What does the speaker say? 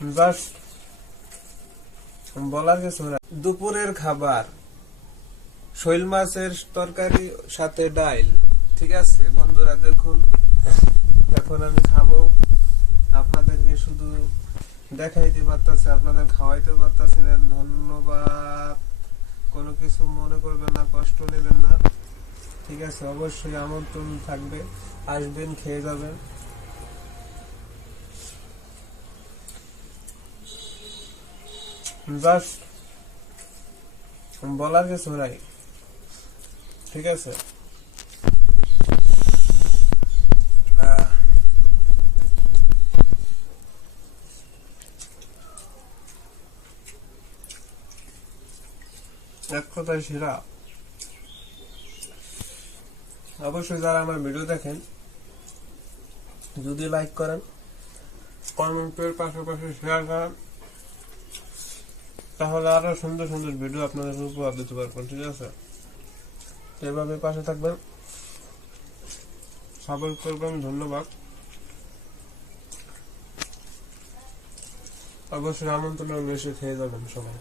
বাস বলার কিছু না। দুপুরের খাবার শৈল মাছের তরকারি সাথে ডাইল। ঠিক আছে বন্ধুরা, দেখুন এখন আমি খাবো, আপনাদেরকে শুধু দেখাইতে পারতাছি, আপনাদের খাওয়াইতে পারতাছি না। ধন্যবাদ। কোনো কিছু মনে করবেন না, কষ্ট নেবেন না। ঠিক আছে, অবশ্যই আমন্ত্রণ থাকবে, আসবেন, খেয়ে যাবেন। বাস বলার কিছু নাই। ঠিক আছে, এক কথায় সেরা। অবশ্যই যারা আমার ভিডিও দেখেন, যদি লাইক করেন, কমেন্টের পাশাপাশি শেয়ার করেন, তাহলে আরো সুন্দর সুন্দর ভিডিও আপনাদের উপহার দিতে পারবেন। ঠিক আছে, এভাবে পাশে থাকবেন, সাপোর্ট করবেন। ধন্যবাদ। অবশ্যই আমন্ত্রণ বেশি খেয়ে যাবেন সবাই।